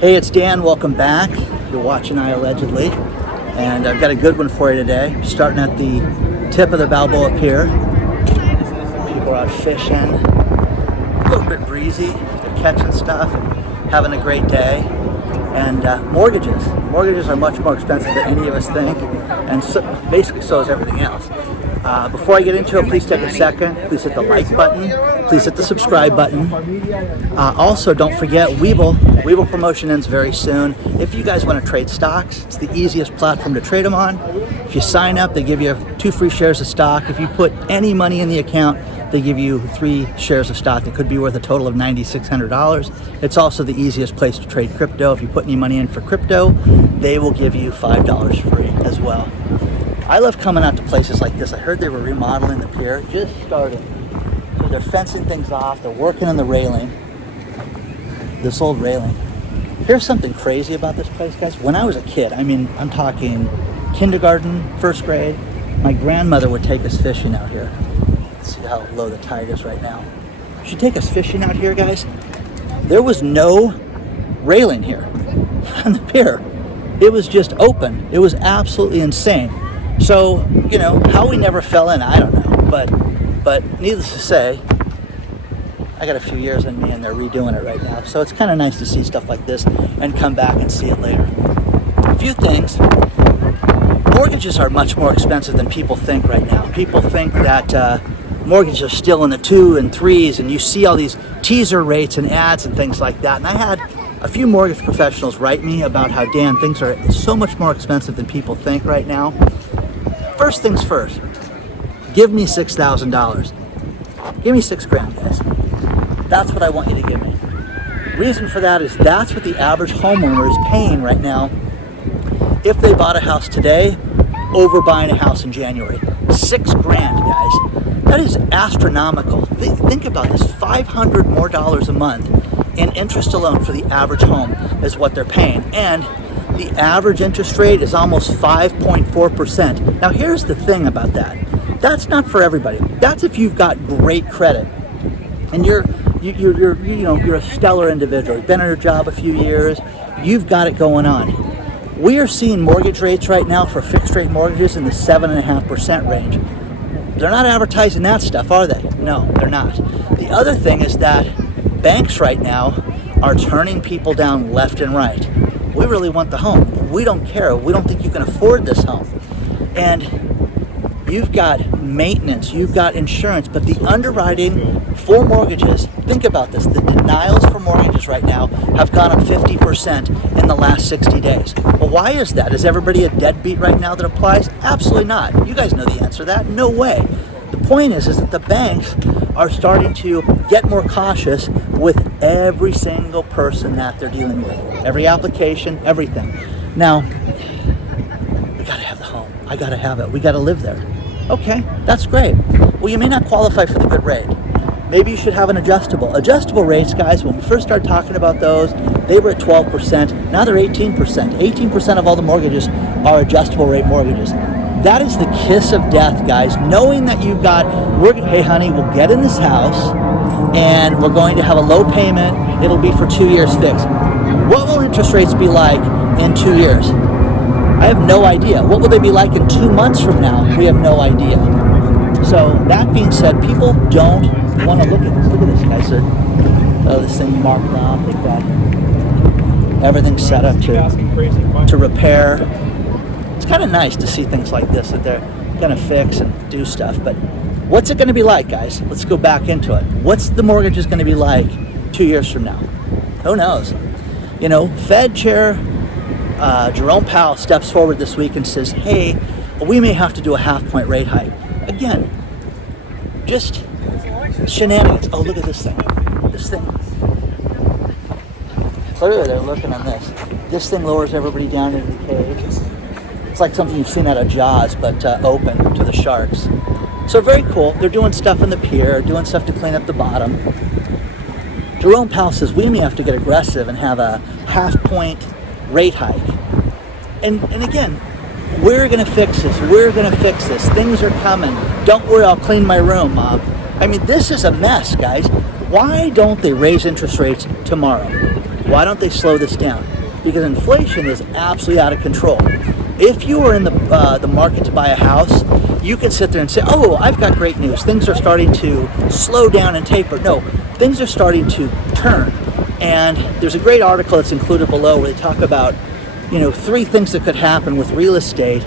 Hey, it's Dan. Welcome back. You're watching iAllegedly, and I've got a good one for you today. Starting at the tip of the Balboa Pier. People are out fishing. A little bit breezy. They're catching stuff and having a great day. And mortgages. Mortgages are much more expensive than any of us think, and so, basically so is everything else. Before I get into it, please take a second. Please hit the like button. Please hit the subscribe button. Also, don't forget Webull. Webull promotion ends very soon. If you guys want to trade stocks, it's the easiest platform to trade them on. If you sign up, they give you 2 free shares of stock. If you put any money in the account, they give you 3 shares of stock that could be worth a total of $9,600. It's also the easiest place to trade crypto. If you put any money in for crypto, they will give you $5 free as well. I love coming out to places like this. I heard they were remodeling the pier, just started. So they're fencing things off, they're working on the railing, this old railing. Here's something crazy about this place, guys. When I was a kid, I'm talking kindergarten, 1st grade, my grandmother would take us fishing out here. Let's see how low the tide is right now. She'd take us fishing out here, guys. There was no railing here on the pier. It was just open. It was absolutely insane. So, how we never fell in, I don't know. But needless to say, I got a few years in me and they're redoing it right now. So it's kind of nice to see stuff like this and come back and see it later. A few things. Mortgages are much more expensive than people think right now. People think that mortgages are still in the 2 and 3s, and you see all these teaser rates and ads and things like that. And I had a few mortgage professionals write me about how, Dan, things are so much more expensive than people think right now. First things first, give me $6,000. Give me $6,000, guys. That's what I want you to give me. Reason for that is that's what the average homeowner is paying right now if they bought a house today over buying a house in January. $6,000, guys. That is astronomical. Think about this, $500 more a month in interest alone for the average home is what they're paying. And the average interest rate is almost 5.4%. Now here's the thing about that. That's not for everybody. That's if you've got great credit and you're a stellar individual. You've been in your job a few years. You've got it going on. We are seeing mortgage rates right now for fixed rate mortgages in the 7.5% range. They're not advertising that stuff, are they? No, they're not. The other thing is that banks right now are turning people down left and right. We really want the home. We don't care. We don't think you can afford this home. And you've got maintenance, you've got insurance, but the underwriting for mortgages, think about this, the denials for mortgages right now have gone up 50% in the last 60 days. Well, why is that? Is everybody a deadbeat right now that applies? Absolutely not. You guys know the answer to that. No way. The point is that the banks are starting to get more cautious with every single person that they're dealing with. Every application, everything. Now, we gotta have the home. I gotta have it. We gotta live there. Okay, that's great. Well, you may not qualify for the good rate. Maybe you should have an adjustable. Adjustable rates, guys, when we first started talking about those, they were at 12%. Now they're 18%. 18% of all the mortgages are adjustable rate mortgages. That is the kiss of death, guys. Knowing that you've got, hey honey, we'll get in this house and we're going to have a low payment. It'll be for 2 years fixed. What will interest rates be like in 2 years? I have no idea. What will they be like in 2 months from now? We have no idea. So that being said, people don't want to look at this. Look at this, guys. This thing marked off. They've got everything set up to repair. It's kind of nice to see things like this that they're going to fix and do stuff. But what's it going to be like, guys? Let's go back into it. What's the mortgages going to be like 2 years from now? Who knows? Fed Chair Jerome Powell steps forward this week and says, hey, we may have to do a half-point rate hike. Again, just shenanigans. Oh, look at this thing. This thing. Clearly they're looking on this. This thing lowers everybody down into the cage. It's like something you've seen out of Jaws, but open to the sharks. So very cool. They're doing stuff in the pier, doing stuff to clean up the bottom. Jerome Powell says we may have to get aggressive and have a half-point rate hike. And again, we're going to fix this. We're going to fix this. Things are coming. Don't worry, I'll clean my room, Mom. This is a mess, guys. Why don't they raise interest rates tomorrow? Why don't they slow this down? Because inflation is absolutely out of control. If you are in the market to buy a house, you can sit there and say, oh, I've got great news. Things are starting to slow down and taper. No, things are starting to turn. And there's a great article that's included below where they talk about, 3 things that could happen with real estate.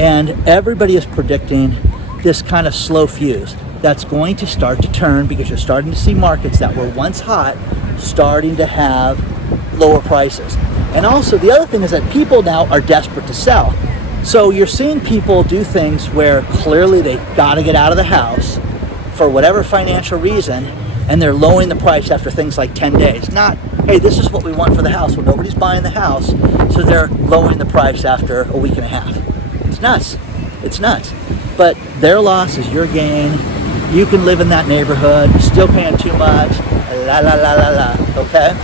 And everybody is predicting this kind of slow fuse that's going to start to turn, because you're starting to see markets that were once hot starting to have lower prices. And also the other thing is that people now are desperate to sell. So you're seeing people do things where clearly they've got to get out of the house for whatever financial reason, and they're lowering the price after things like 10 days. Not, hey, this is what we want for the house. Well, nobody's buying the house, so they're lowering the price after a week and a half. It's nuts. It's nuts. But their loss is your gain. You can live in that neighborhood, still paying too much, la la la la la, okay?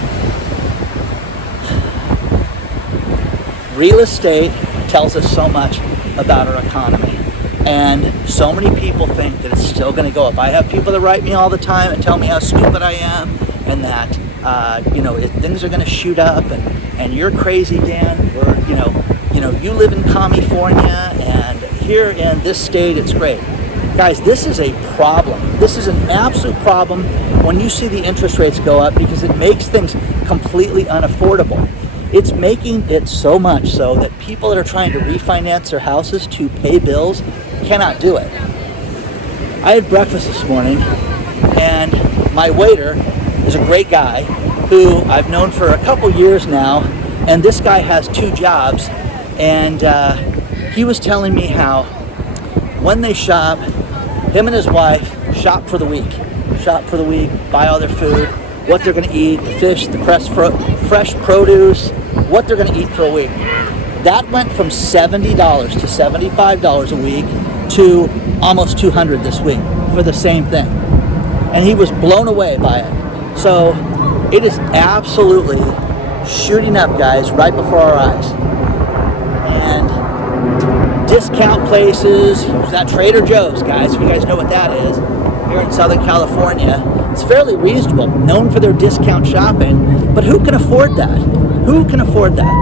Real estate tells us so much about our economy, and so many people think that it's still going to go up. I have people that write me all the time and tell me how stupid I am, and that things are going to shoot up, and you're crazy, Dan. You live in California, and here in this state it's great. Guys, this is a problem. This is an absolute problem when you see the interest rates go up, because it makes things completely unaffordable. It's making it so much so that people that are trying to refinance their houses to pay bills cannot do it. I had breakfast this morning, and my waiter is a great guy who I've known for a couple years now, and this guy has 2 jobs, and he was telling me how when they shop, him and his wife shop for the week, buy all their food, what they're going to eat, the fish, the fresh produce, what they're going to eat for a week. That went from $70 to $75 a week to almost $200 this week for the same thing. And he was blown away by it. So it is absolutely shooting up, guys, right before our eyes. And discount places, that Trader Joe's, guys, if you guys know what that is, here in Southern California, it's fairly reasonable, known for their discount shopping, but who can afford that? Who can afford that?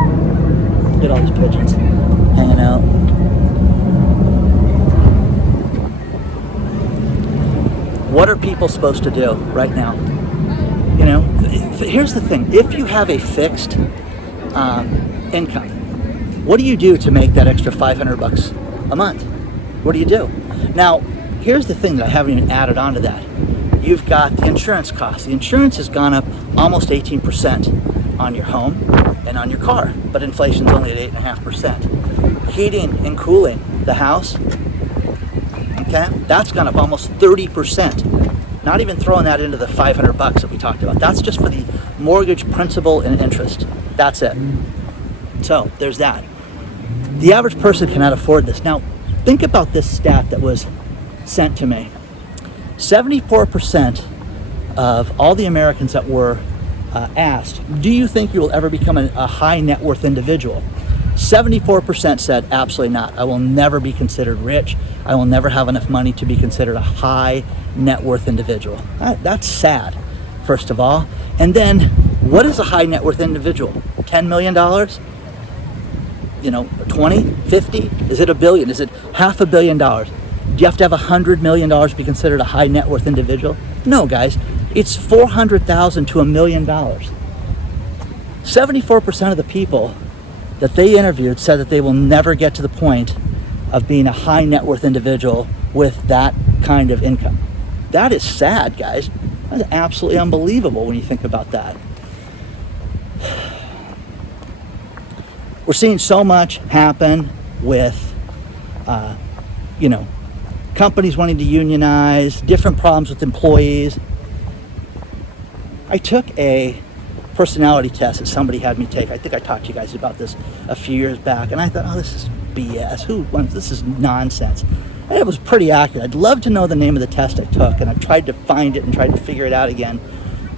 Look at all these pigeons hanging out. What are people supposed to do right now? Here's the thing. If you have a fixed income, what do you do to make that extra $500 a month? What do you do? Now, here's the thing that I haven't even added on to that. You've got the insurance costs. The insurance has gone up almost 18% on your home and on your car, but inflation's only at 8.5%. Heating and cooling the house, okay, that's gone up almost 30%. Not even throwing that into the $500 that we talked about. That's just for the mortgage principal and interest. That's it. So there's that. The average person cannot afford this. Now, think about this stat that was sent to me. 74% of all the Americans that were asked, do you think you will ever become a high net worth individual? 74% said, absolutely not. I will never be considered rich. I will never have enough money to be considered a high net worth individual. That's sad, first of all. And then, what is a high net worth individual? $10 million? 20, 50? Is it $1 billion? Is it $500 million? Do you have to have $100 million to be considered a high net worth individual? No, guys. It's $400,000 to $1 million. 74% of the people that they interviewed said that they will never get to the point of being a high net worth individual with that kind of income. That is sad, guys. That's absolutely unbelievable when you think about that. We're seeing so much happen with, companies wanting to unionize, different problems with employees. I took a personality test that somebody had me take. I think I talked to you guys about this a few years back, and I thought, this is BS. This is nonsense. And it was pretty accurate. I'd love to know the name of the test I took, and I've tried to find it and tried to figure it out again.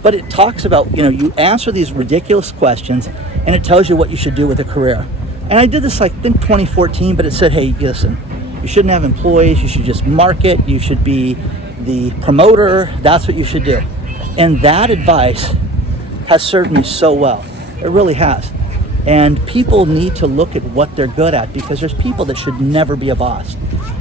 But it talks about, you answer these ridiculous questions, and it tells you what you should do with a career. And I did this, I think, 2014, but it said, hey, listen, you shouldn't have employees, you should just market, you should be the promoter, that's what you should do. And that advice has served me so well. It really has. And people need to look at what they're good at, because there's people that should never be a boss.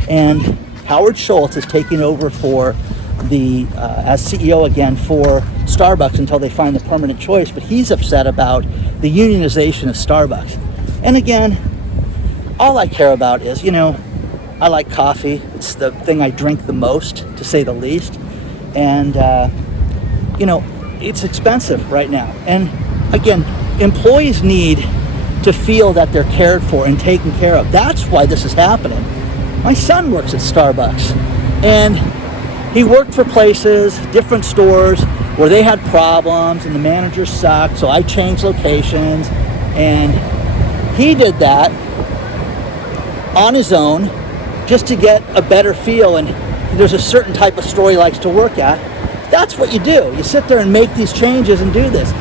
And Howard Schultz is taking over for as CEO again for Starbucks until they find the permanent choice, but he's upset about the unionization of Starbucks. And again, all I care about is, I like coffee. It's the thing I drink the most, to say the least. And, it's expensive right now. And again, employees need to feel that they're cared for and taken care of. That's why this is happening. My son works at Starbucks, and he worked for places, different stores, where they had problems and the managers sucked, so I changed locations, and he did that on his own just to get a better feel. And there's a certain type of store he likes to work at. That's what you do. You sit there and make these changes and do this.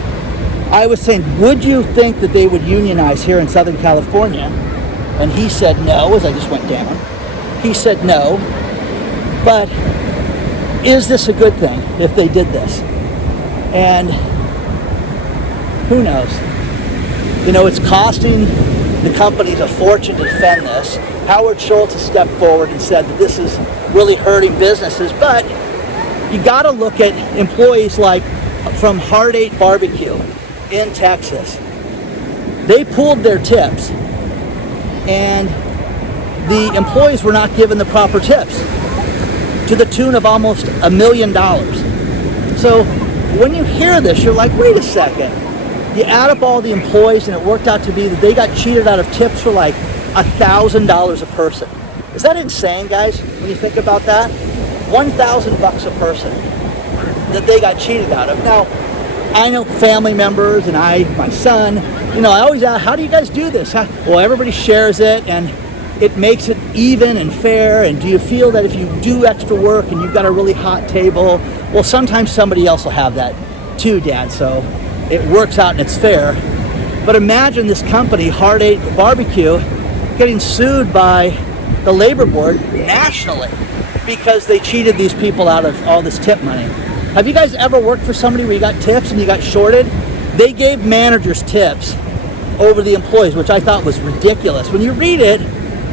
I was saying, would you think that they would unionize here in Southern California? And he said no, as I just went down. He said no. But is this a good thing if they did this? And who knows? It's costing the companies a fortune to defend this. Howard Schultz has stepped forward and said that this is really hurting businesses, but you got to look at employees like from Heart 8 Barbecue in Texas. They pulled their tips, and the employees were not given the proper tips to the tune of almost $1 million. So when you hear this, you're like, wait a second. You add up all the employees, and it worked out to be that they got cheated out of tips for like $1,000 a person. Is that insane, guys, when you think about that? $1,000 a person that they got cheated out of. Now, I know family members and my son, I always ask, how do you guys do this? Well, everybody shares it, and it makes it even and fair. And do you feel that if you do extra work and you've got a really hot table, well, sometimes somebody else will have that too, Dad. So it works out and it's fair. But imagine this company, Heart 8 Barbecue, getting sued by the labor board nationally because they cheated these people out of all this tip money. Have you guys ever worked for somebody where you got tips and you got shorted? They gave managers tips over the employees, which I thought was ridiculous. When you read it,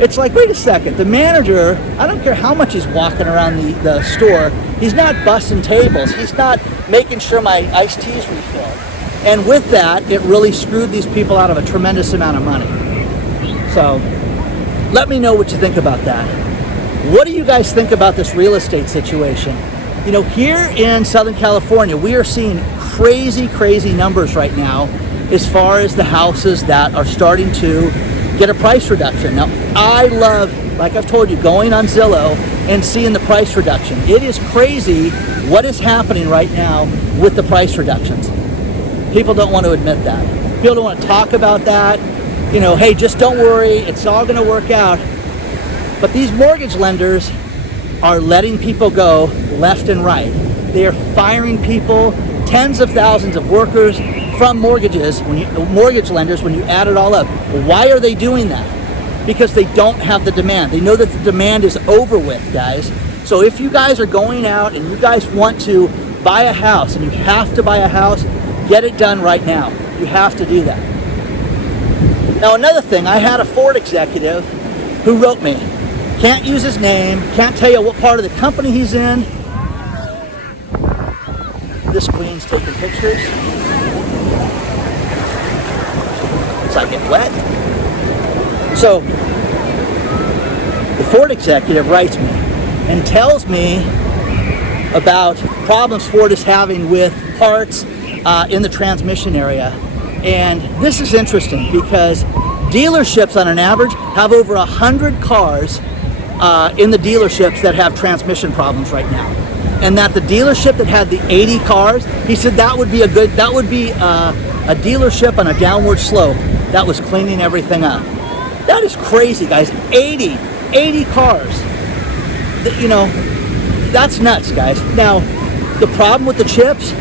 it's like, wait a second, the manager, I don't care how much he's walking around the store, he's not bussing tables, he's not making sure my iced tea's refilled. And with that, it really screwed these people out of a tremendous amount of money. So, let me know what you think about that. What do you guys think about this real estate situation? Here in Southern California, we are seeing crazy, crazy numbers right now as far as the houses that are starting to get a price reduction. Now, I love, like I've told you, going on Zillow and seeing the price reduction. It is crazy what is happening right now with the price reductions. People don't want to admit that. People don't want to talk about that. Hey, just don't worry, it's all going to work out. But these mortgage lenders are letting people go left and right. They are firing people, tens of thousands of workers from mortgage lenders when you add it all up. Why are they doing that? Because they don't have the demand. They know that the demand is over with, guys. So if you guys are going out and you guys want to buy a house, and you have to buy a house, get it done right now. You have to do that. Now, another thing, I had a Ford executive who wrote me. Can't use his name, can't tell you what part of the company he's in. This queen's taking pictures. It's like get wet. So, the Ford executive writes me and tells me about problems Ford is having with parts in the transmission area. And this is interesting because dealerships on an average have over 100 cars in the dealerships that have transmission problems right now. And that the dealership that had the 80 cars, he said that would be a dealership on a downward slope that was cleaning everything up. That is crazy, guys. 80 cars. That's nuts, guys. Now, the problem with the chips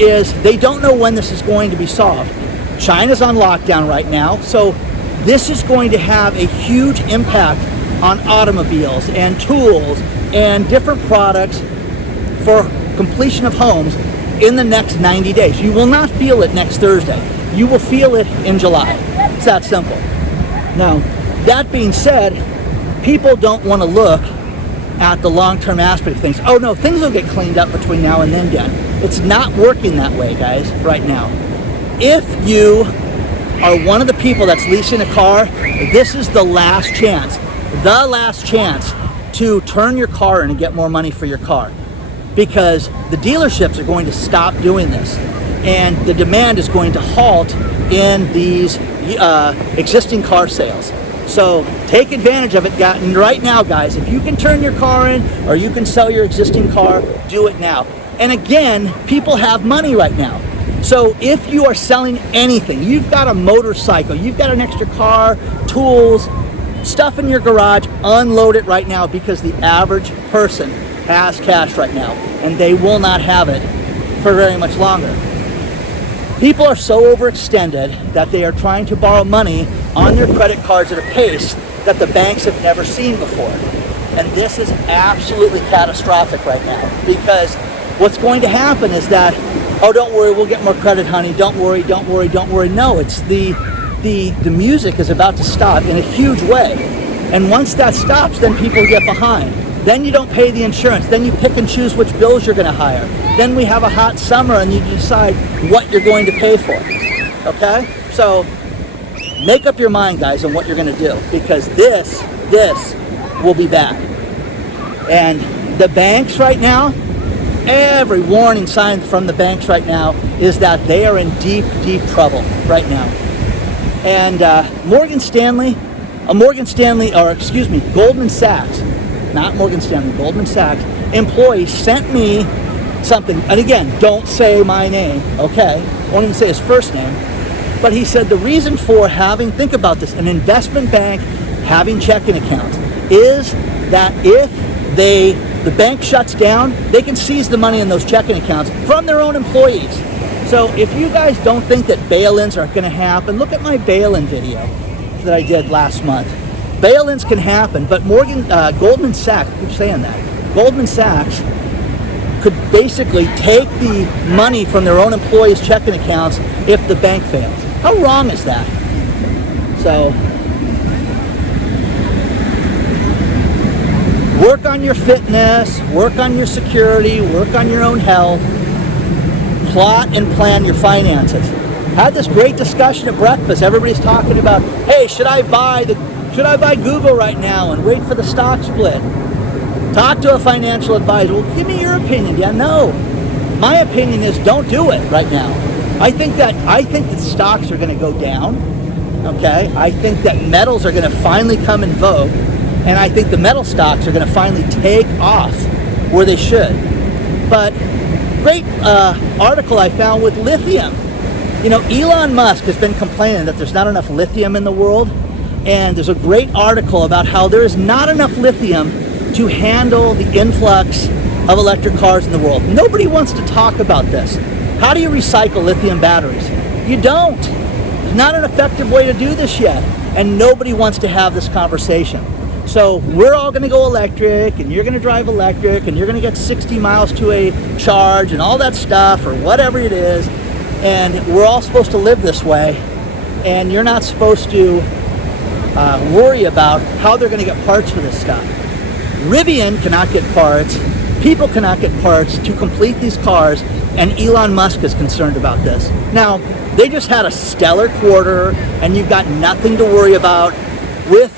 is they don't know when this is going to be solved. China's on lockdown right now, so this is going to have a huge impact on automobiles and tools and different products for completion of homes in the next 90 days. You will not feel it next Thursday. you will feel it in July. It's that simple. Now, that being said, people don't want to look at the long-term aspect of things. Oh no, things will get cleaned up between now and then, Dan. It's not working that way, guys, right now. If you are one of the people that's leasing a car, this is the last chance to turn your car in and get more money for your car, because the dealerships are going to stop doing this, and the demand is going to halt in these existing car sales. So take advantage of it right now, guys. If you can turn your car in or you can sell your existing car, do it now. And again, people have money right now. So if you are selling anything, you've got a motorcycle, you've got an extra car, tools, stuff in your garage, unload it right now, because the average person has cash right now and they will not have it for very much longer. People are so overextended that they are trying to borrow money on their credit cards at a pace that the banks have never seen before. And this is absolutely catastrophic right now, because what's going to happen is that, oh, don't worry, we'll get more credit, honey. Don't worry, don't worry, don't worry. No, it's the music is about to stop in a huge way. And once that stops, then people get behind. Then you don't pay the insurance. Then you pick and choose which bills you're going to hire. Then we have a hot summer and you decide what you're going to pay for. Okay? So make up your mind, guys, on what you're going to do, because this will be bad. And the banks right now, every warning sign from the banks right now is that they are in deep, deep trouble right now. And Goldman Sachs employee sent me something. And again, don't say my name, okay? I won't even say his first name. But he said the reason for think about this, an investment bank having checking accounts is that if the bank shuts down, they can seize the money in those checking accounts from their own employees. So if you guys don't think that bail-ins are going to happen, look at my bail-in video that I did last month. Bail-ins can happen, but Goldman Sachs, I keep saying that, Goldman Sachs could basically take the money from their own employees' checking accounts if the bank fails. How wrong is that? So, work on your fitness, work on your security, work on your own health, plot and plan your finances. Had this great discussion at breakfast. Everybody's talking about, hey, should I buy Google right now and wait for the stock split? Talk to a financial advisor. Well, give me your opinion. Yeah, no. My opinion is don't do it right now. I think that stocks are going to go down. Okay? I think that metals are going to finally come in vogue, and I think the metal stocks are going to finally take off where they should. But great article I found with lithium. You know, Elon Musk has been complaining that there's not enough lithium in the world, and there's a great article about how there is not enough lithium to handle the influx of electric cars in the world. Nobody wants to talk about this. How do you recycle lithium batteries? You don't. There's not an effective way to do this yet, and nobody wants to have this conversation. So we're all going to go electric, and you're going to drive electric, and you're going to get 60 miles to a charge and all that stuff, or whatever it is, and we're all supposed to live this way, and you're not supposed to worry about how they're going to get parts for this stuff. Rivian cannot get parts, people cannot get parts to complete these cars, and Elon Musk is concerned about this. Now, they just had a stellar quarter, and you've got nothing to worry about with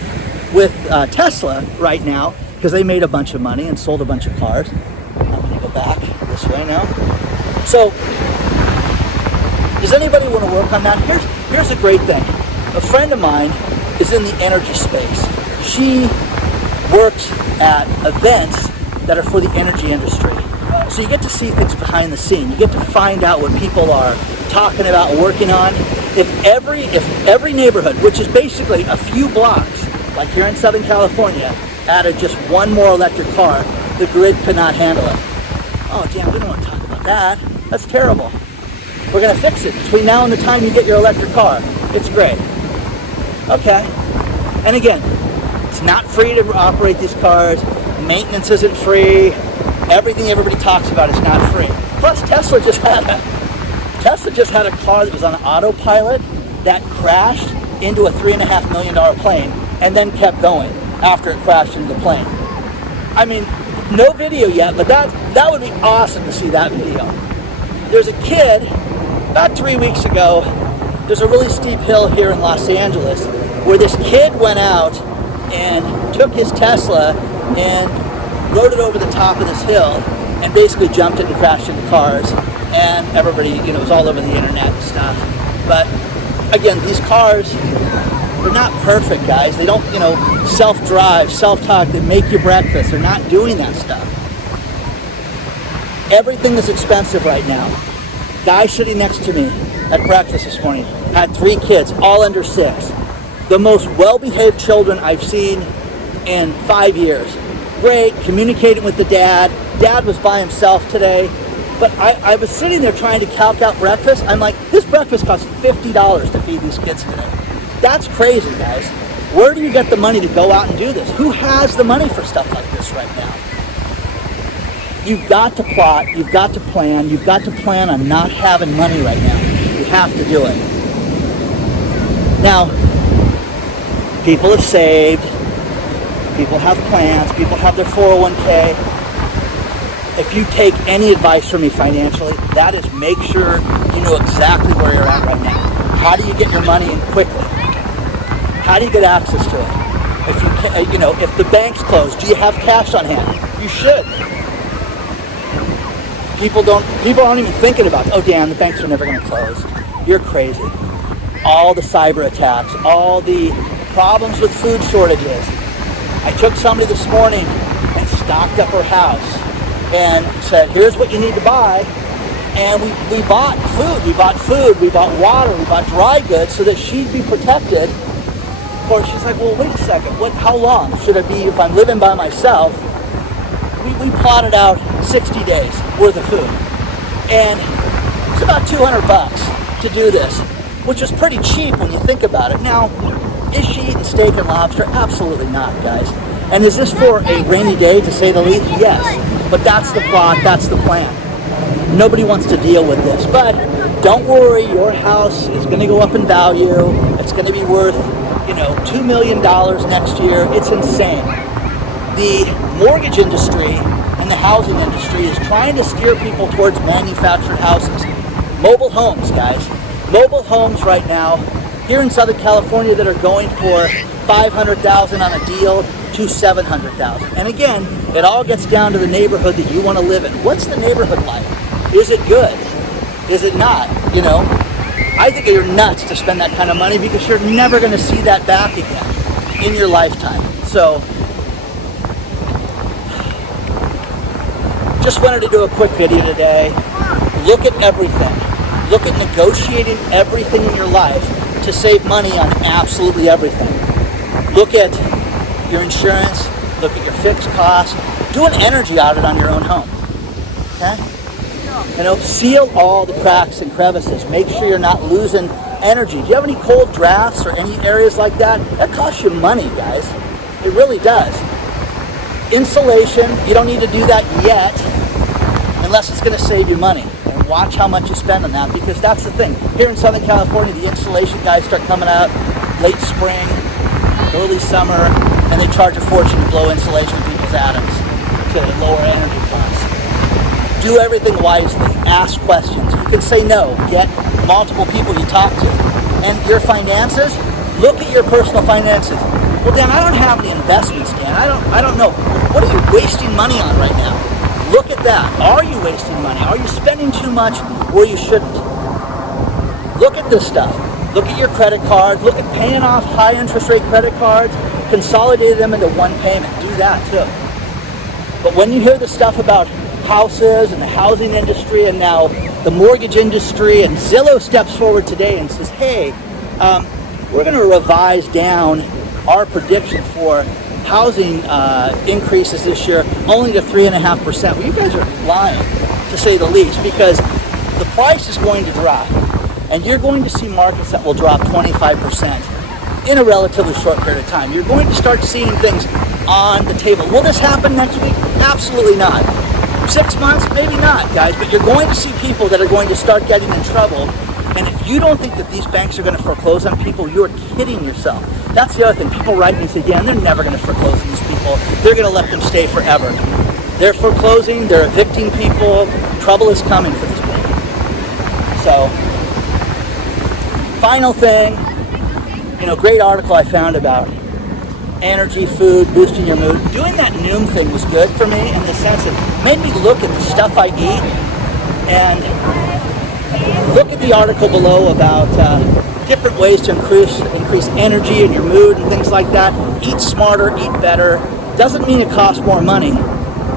Tesla right now, because they made a bunch of money and sold a bunch of cars. I'm going to go back this way now. So, does anybody want to work on that? Here's a great thing. A friend of mine is in the energy space. She works at events that are for the energy industry. So you get to see things behind the scene. You get to find out what people are talking about, working on. If every neighborhood, which is basically a few blocks, like here in Southern California, added just one more electric car, the grid could not handle it. Oh, damn, we don't want to talk about that. That's terrible. We're going to fix it between now and the time you get your electric car. It's great. Okay. And again, it's not free to operate these cars. Maintenance isn't free. Everything everybody talks about is not free. Plus, Tesla just had a Tesla just had a car that was on autopilot that crashed into a $3.5 million plane and then kept going after it crashed into the plane. I mean, no video yet, but that would be awesome to see that video. There's a kid, about 3 weeks ago, there's a really steep hill here in Los Angeles where this kid went out and took his Tesla and rode it over the top of this hill and basically jumped it and crashed into cars. And everybody, it was all over the internet and stuff. But again, these cars, they're not perfect, guys. They don't, self-drive, self-talk, they make you breakfast. They're not doing that stuff. Everything is expensive right now. Guy sitting next to me at breakfast this morning had 3 kids, all under 6. The most well-behaved children I've seen in 5 years. Great, communicating with the dad. Dad was by himself today. But I was sitting there trying to calc out breakfast. I'm like, this breakfast costs $50 to feed these kids today. That's crazy, guys. Where do you get the money to go out and do this? Who has the money for stuff like this right now? You've got to plot, you've got to plan, you've got to plan on not having money right now. You have to do it. Now, people have saved, people have plans, people have their 401k. If you take any advice from me financially, that is make sure you know exactly where you're at right now. How do you get your money in quickly? How do you get access to it? If you if the bank's closed, do you have cash on hand? You should. People aren't even thinking about, oh damn, the banks are never going to close. You're crazy. All the cyber attacks, all the problems with food shortages. I took somebody this morning and stocked up her house and said, here's what you need to buy. And we bought food, we bought water, we bought dry goods so that she'd be protected. Or she's like, well, wait a second, how long should it be if I'm living by myself? We plotted out 60 days worth of food. And it's about $200 to do this, which is pretty cheap when you think about it. Now, is she eating steak and lobster? Absolutely not, guys. And is this for a rainy day, to say the least? Yes. But that's the plot, that's the plan. Nobody wants to deal with this. But don't worry, your house is going to go up in value. It's going to be worth, $2 million next year. It's insane. The mortgage industry and the housing industry is trying to steer people towards manufactured houses. Mobile homes, guys. Mobile homes right now here in Southern California that are going for $500,000 on a deal to $700,000. And again, it all gets down to the neighborhood that you want to live in. What's the neighborhood like? Is it good? Is it not? I think you're nuts to spend that kind of money because you're never going to see that back again in your lifetime. So, just wanted to do a quick video today. Look at everything. Look at negotiating everything in your life to save money on absolutely everything. Look at your insurance, look at your fixed costs, do an energy audit on your own home, okay? Seal all the cracks and crevices. Make sure you're not losing energy. Do you have any cold drafts or any areas like that? That costs you money, guys. It really does. Insulation, you don't need to do that yet unless it's going to save you money. And watch how much you spend on that, because that's the thing. Here in Southern California, the insulation guys start coming out late spring, early summer, and they charge a fortune to blow insulation in people's attics to lower energy costs. Do everything wisely. Ask questions. You can say no. Get multiple people you talk to. And your finances, look at your personal finances. Well, Dan, I don't have any investments, Dan. I don't know. What are you wasting money on right now? Look at that. Are you wasting money? Are you spending too much where you shouldn't? Look at this stuff. Look at your credit cards. Look at paying off high interest rate credit cards. Consolidate them into one payment. Do that too. But when you hear the stuff about houses and the housing industry and now the mortgage industry, and Zillow steps forward today and says, hey, we're going to revise down our prediction for housing increases this year only to 3.5%. Well, you guys are lying, to say the least, because the price is going to drop. And you're going to see markets that will drop 25% in a relatively short period of time. You're going to start seeing things on the table. Will this happen next week? Absolutely not. 6 months, maybe not, guys, but you're going to see people that are going to start getting in trouble. And if you don't think that these banks are going to foreclose on people, you're kidding yourself. That's the other thing. People write me and say, Dan, they're never going to foreclose on these people. They're going to let them stay forever. They're foreclosing, they're evicting people. Trouble is coming for these people. So, final thing, great article I found about energy, food, boosting your mood. Doing that Noom thing was good for me in the sense it made me look at the stuff I eat and look at the article below about different ways to increase energy in your mood and things like that. Eat smarter, eat better. Doesn't mean it costs more money,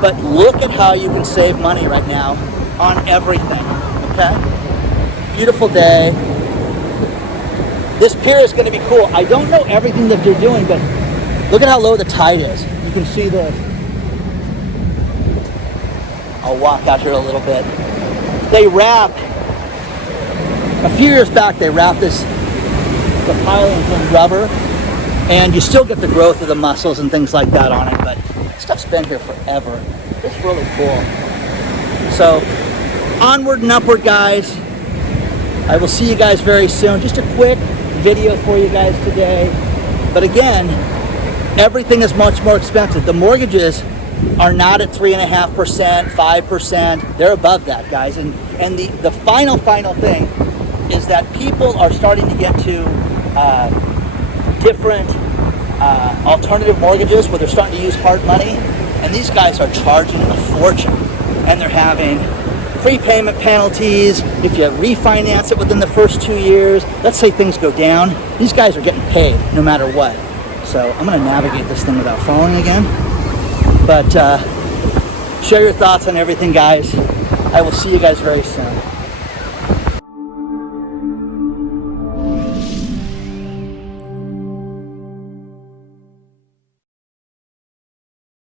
but look at how you can save money right now on everything, okay? Beautiful day. This pier is going to be cool. I don't know everything that they're doing, but look at how low the tide is. You can see this. I'll walk out here a little bit. They wrap, a few years back, they wrapped the pilings in rubber, and you still get the growth of the mussels and things like that on it, but stuff's been here forever. It's really cool. So, onward and upward, guys. I will see you guys very soon. Just a quick video for you guys today. But again, everything is much more expensive. The mortgages are not at 3.5%, 5%. They're above that, guys. And the final thing is that people are starting to get to different alternative mortgages where they're starting to use hard money. And these guys are charging a fortune. And they're having prepayment penalties if you refinance it within the first 2 years. Let's say things go down. These guys are getting paid no matter what. So I'm going to navigate this thing without falling again. But share your thoughts on everything, guys. I will see you guys very soon.